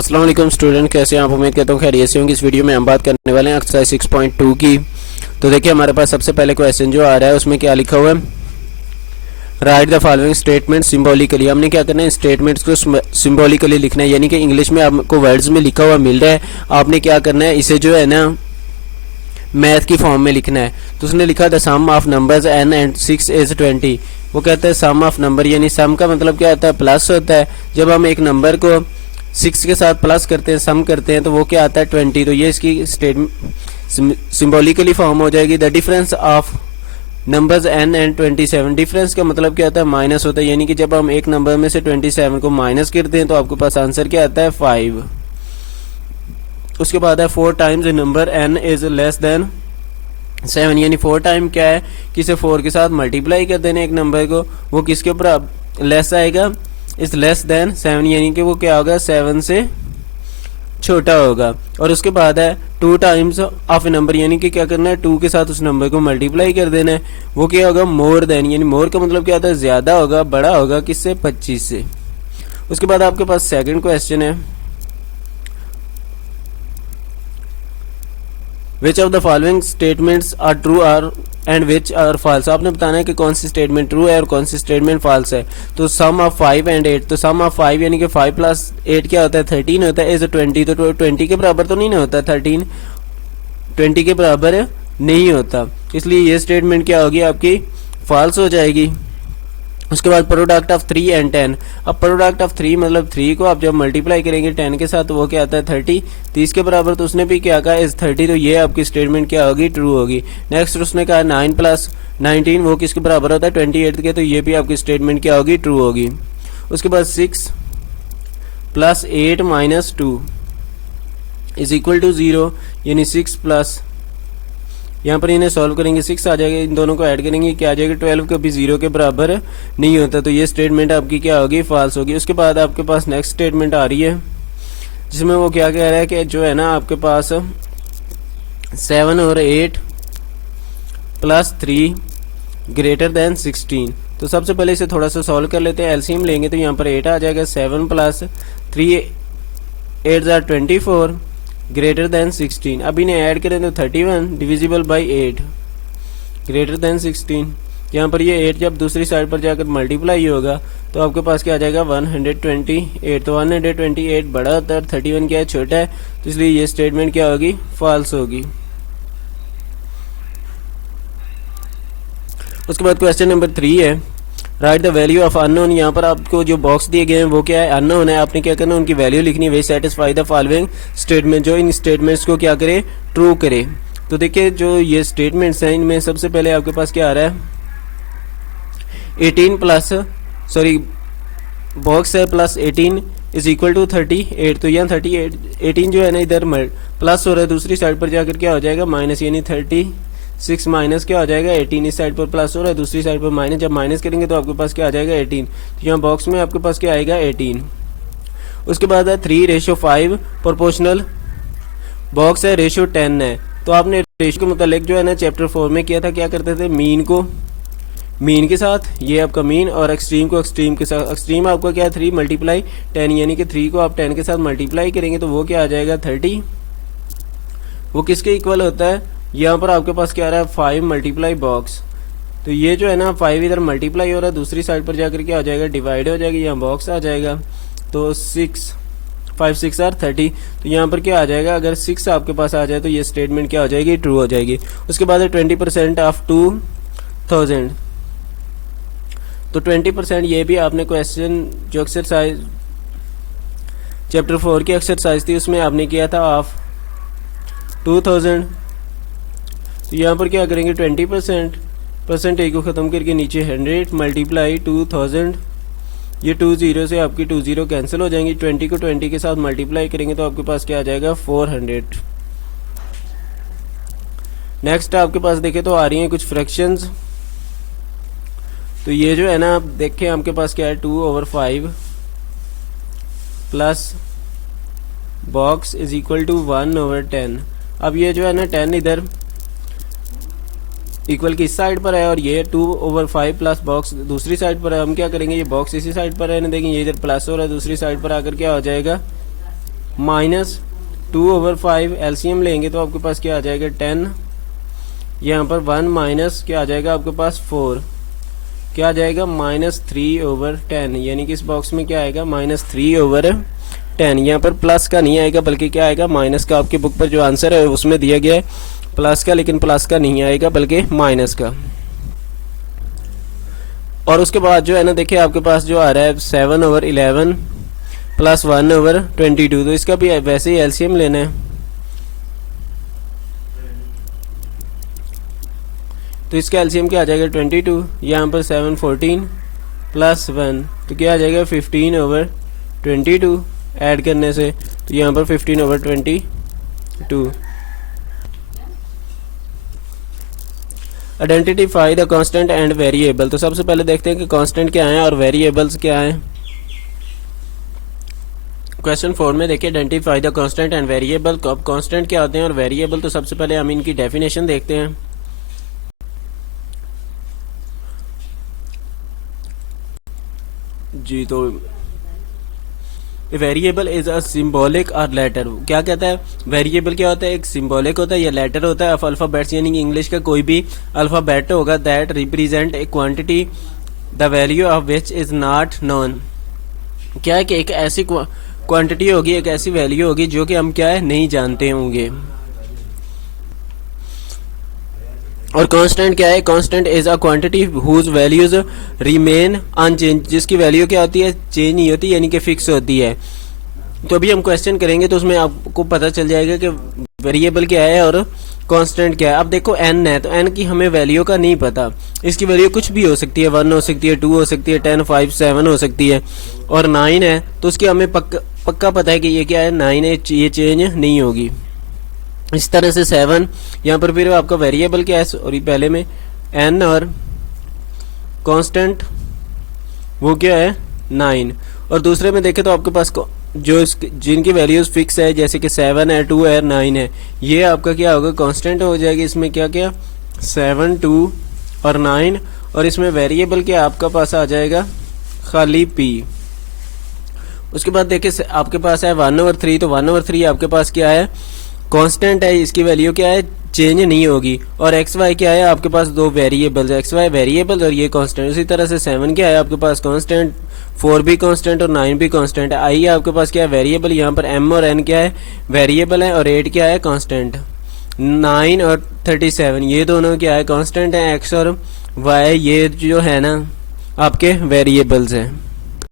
अस्सलाम वालेकुम स्टूडेंट, कैसे हैं आप? उम्मीद करता हूँ खैरियत से होंगे। इस वीडियो में हम बात करने वाले हैं एक्सरसाइज 6.2 की। तो देखिए हमारे पास सबसे पहले क्वेश्चन जो आ रहा है उसमें क्या लिखा हुआ है, right the following statement symbolically. हमने क्या करना है, स्टेटमेंट्स को सिंबॉलिकली लिखना है, यानी कि इंग्लिश में आपको वर्ड्स में लिखा हुआ मिल रहा है, आपने क्या करना है इसे जो है ना मैथ की फॉर्म में लिखना है। तो उसने लिखा the sum of numbers n and 6 is 20। वो कहता है सम ऑफ नंबर, यानी सम का मतलब क्या होता है, प्लस होता है। जब हम एक नंबर को 6 के साथ प्लस करते हैं, सम करते हैं, तो वो क्या आता है 20। तो ये इसकी स्टेटमेंट सिंबॉलिकली फॉर्म हो जाएगी। The difference of numbers n and 27। Difference का मतलब क्या होता है, माइनस होता है, यानी कि जब हम एक नंबर में से 27 को माइनस करते हैं तो आपके पास आंसर क्या आता है 5। उसके बाद है 4 times number n is less than 7, यानी 4 टाइम क्या है कि इसे 4 के साथ मल्टीप्लाई कर देने एक नंबर को, वो किसके ऊपर लेस आएगा, इज लेस देन 7, यानी कि वो क्या होगा 7 से छोटा होगा। और उसके बाद है 2 टाइम्स ऑफ ए नंबर, यानी कि क्या करना है 2 के साथ उस नंबर को मल्टीप्लाई कर देना है, वो क्या होगा मोर देन, यानी मोर का मतलब क्या होता है ज्यादा होगा, बड़ा होगा, किससे 25 से। उसके बाद आपके पास सेकंड क्वेश्चन है, which of the following statements are true are and which are false. आपने बताना है कि कौन सी स्टेटमेंट ट्रू है और कौन सी स्टेटमेंट फॉल्स है। तो सम ऑफ 5 एंड 8, तो सम ऑफ 5 यानी कि 5 प्लस 8 क्या होता है 13 होता है, इज 20। तो 20 के बराबर तो नहीं ना होता, 13 20 के बराबर नहीं होता, इसलिए ये स्टेटमेंट क्या होगी आपकी फॉल्स हो जाएगी। उसके बाद प्रोडक्ट ऑफ 3 एंड 10। अब प्रोडक्ट ऑफ 3 मतलब 3 को आप जब मल्टीप्लाई करेंगे 10 के साथ तो वो क्या आता है 30 के बराबर, तो उसने भी क्या कहा इज 30, तो ये आपकी स्टेटमेंट क्या होगी ट्रू होगी। नेक्स्ट उसने कहा 9 प्लस 19 वो किसके बराबर होता है 28 के, तो ये भी आपकी स्टेटमेंट क्या होगी ट्रू होगी। उसके बाद 6 plus 8 minus 2 is equal to 0, यानी 6 प्लस, यहाँ पर इन्हें सॉल्व करेंगे 6 आ जाएगा, इन दोनों को ऐड करेंगे क्या आ जाएगा 12, कभी 0 के बराबर नहीं होता, तो ये स्टेटमेंट आपकी क्या होगी फॉल्स होगी। उसके बाद आपके पास नेक्स्ट स्टेटमेंट आ रही है जिसमें वो क्या कह रहा है कि जो है ना आपके पास 7 और 8 प्लस 3 ग्रेटर देन 16। तो सबसे पहले इसे थोड़ा सा सॉल्व कर लेते हैं, एलसीएम लेंगे तो यहाँ पर 8 आ जाएगा, 7 प्लस 3 8 आर 24 ग्रेटर देन 16। अब इन्हें ऐड करें तो 31 डिविजिबल बाई 8 ग्रेटर देन 16। यहाँ पर ये 8 जब दूसरी साइड पर जाकर मल्टीप्लाई होगा तो आपके पास क्या आ जाएगा 128। तो 128 बड़ा होता है, 31 क्या है छोटा है, तो इसलिए ये स्टेटमेंट क्या होगी फॉल्स होगी। उसके बाद क्वेश्चन नंबर 3 है, right the value of unknown. यहाँ पर आपको जो बॉक्स दिए गए हैं वो क्या है अननोन है, आपने क्या करना है उनकी वैल्यू लिखनी है। वे सेटिस्फाई द फॉलोइंग स्टेटमेंट, जो इन स्टेटमेंट्स को क्या करे ट्रू करे। तो देखिए जो ये स्टेटमेंट्स हैं इनमें सबसे पहले आपके पास क्या आ रहा है 18 प्लस सॉरी बॉक्स है प्लस 18 इज इक्वल टू 38। तो यहाँ 18 जो है ना इधर प्लस हो रहा है, दूसरी साइड पर जाकर क्या हो जाएगा माइनस, यानी 36 माइनस क्या हो जाएगा 18, इस साइड पर प्लस हो रहा है दूसरी साइड पर माइनस, जब माइनस करेंगे तो आपके पास क्या आ जाएगा 18। तो यहाँ बॉक्स में आपके पास क्या आएगा 18। उसके बाद है 3:5 प्रोपोर्शनल, बॉक्स है रेशियो 10 है। तो आपने रेशियो के मतलब जो है ना चैप्टर 4 में किया था, क्या करते थे मीन को मीन के साथ, ये आपका मीन, और एक्सट्रीम को एक्सट्रीम के साथ। एक्सट्रीम आपका क्या है 3 मल्टीप्लाई 10, यानी कि 3 को आप 10 के साथ मल्टीप्लाई करेंगे तो वो क्या आ जाएगा 30, वो किसके इक्वल होता है, यहाँ पर आपके पास क्या आ रहा है 5 मल्टीप्लाई बॉक्स। तो ये जो है ना 5 इधर मल्टीप्लाई हो रहा है, दूसरी साइड पर जाकर क्या हो जाएगा डिवाइड हो जाएगा, यहाँ बॉक्स आ जाएगा। तो 5 6 आर 30, तो यहाँ पर क्या आ जाएगा अगर 6 आपके पास आ जाए तो ये स्टेटमेंट क्या हो जाएगी ट्रू हो जाएगी। उसके बाद है 20% ऑफ 2000। तो 20% ये भी आपने क्वेश्चन जो एक्सरसाइज चैप्टर 4 की एक्सरसाइज थी उसमें आपने किया था ऑफ 2000। तो यहाँ पर क्या करेंगे 20% परसेंटेज को ख़त्म करके नीचे 100 मल्टीप्लाई 2000, ये 20 से आपकी 20 कैंसिल हो जाएंगी, 20 को 20 के साथ मल्टीप्लाई करेंगे तो आपके पास क्या आ जाएगा 400। नेक्स्ट आपके पास देखें तो आ रही हैं कुछ फ्रैक्शंस। तो ये जो है ना आप देखें आपके पास क्या है 2/5 plus box is equal to 1/10। अब ये जो है ना 10 इधर इक्वल की इस साइड पर है और ये 2/5 प्लस बॉक्स दूसरी साइड पर है। हम क्या करेंगे ये बॉक्स इसी साइड पर रहने देंगे, ये इधर प्लस हो रहा है दूसरी साइड पर आकर क्या हो जाएगा -2/5 एलसीएम लेंगे तो आपके पास क्या आ जाएगा 10, यहाँ पर 1 माइनस क्या आ जाएगा आपके पास 4, क्या आ जाएगा -3/10, यानी कि इस बॉक्स में क्या आएगा -3/10। यहाँ पर प्लस का नहीं आएगा बल्कि क्या आएगा माइनस का। आपकी बुक पर जो आंसर है उसमें दिया गया है प्लस का, लेकिन प्लस का नहीं आएगा बल्कि माइनस का। और उसके बाद जो है ना देखिए आपके पास जो आ रहा है 7/11 प्लस 1/22, तो इसका भी वैसे ही एलसीएम लेना है। तो इसका एलसीएम क्या आ जाएगा 22, यहाँ पर 7 14 प्लस 1 तो क्या आ जाएगा 15/22 ऐड करने से, तो यहाँ पर 15/22। Identify the constant and variable. तो सबसे पहले देखते हैं कि कांस्टेंट क्या है और वेरिएबल्स क्या है। क्वेश्चन 4 में देखिए identify the constant and variable. अब कांस्टेंट क्या होते हैं और वेरिएबल, तो सबसे पहले हम इनकी डेफिनेशन देखते हैं। जी तो वेरिएबल इज अ सिंबॉलिक और लेटर। क्या कहता है वेरिएबल क्या होता है, एक सिंबॉलिक होता है या लेटर होता है ऑफ अल्फाबेट्स, यानी कि इंग्लिश का कोई भी अल्फाबेट होगा that represent a quantity the value of which is not known. क्या है कि एक ऐसी क्वांटिटी होगी, एक ऐसी वैल्यू होगी जो कि हम क्या है नहीं जानते होंगे। और कांस्टेंट क्या है, constant is a quantity whose values remain unchange, जिसकी वैल्यू क्या होती है चेंज नहीं होती यानी कि फिक्स होती है। तो अभी हम क्वेश्चन करेंगे तो उसमें आपको पता चल जाएगा कि वेरिएबल क्या है और कांस्टेंट क्या है। अब देखो n है तो n की हमें वैल्यू का नहीं पता, इसकी वैल्यू कुछ भी हो सकती है, 1 हो सकती है, 2 हो सकती है, 10 5 7 हो सकती है। और 9 है तो उसकी हमें पक्का पता है कि ये क्या है 9 है, ये चेंज नहीं होगी। इस तरह से 7 यहाँ पर फिर आपका वेरिएबल क्या है, और पहले में n और कांस्टेंट वो क्या है 9। और दूसरे में देखें तो आपके पास जो जिनकी वैल्यूज फिक्स है जैसे कि 7 है, 2 है, 9 है, ये आपका क्या होगा कांस्टेंट हो जाएगी। इसमें क्या क्या 7 2 और 9, और इसमें वेरिएबल क्या आपका पास आ जाएगा खाली p। उसके बाद देखिए आपके पास है 1/3, तो 1/3 आपके पास क्या है कांस्टेंट है, इसकी वैल्यू क्या है चेंज नहीं होगी। और एक्स वाई क्या है आपके पास दो वेरिएबल्स, एक्स वाई वेरिएबल और ये कांस्टेंट। उसी तरह से 7 क्या है आपके पास कांस्टेंट, 4 भी कांस्टेंट और 9 भी कांस्टेंट है। आई आपके पास क्या है वेरिएबल, यहाँ पर m और n क्या है वेरिएबल है, और 8 क्या है कांस्टेंट। 9 और 37 ये दोनों क्या है कांस्टेंट है, x और y ये जो है ना आपके वेरिएबल्स हैं।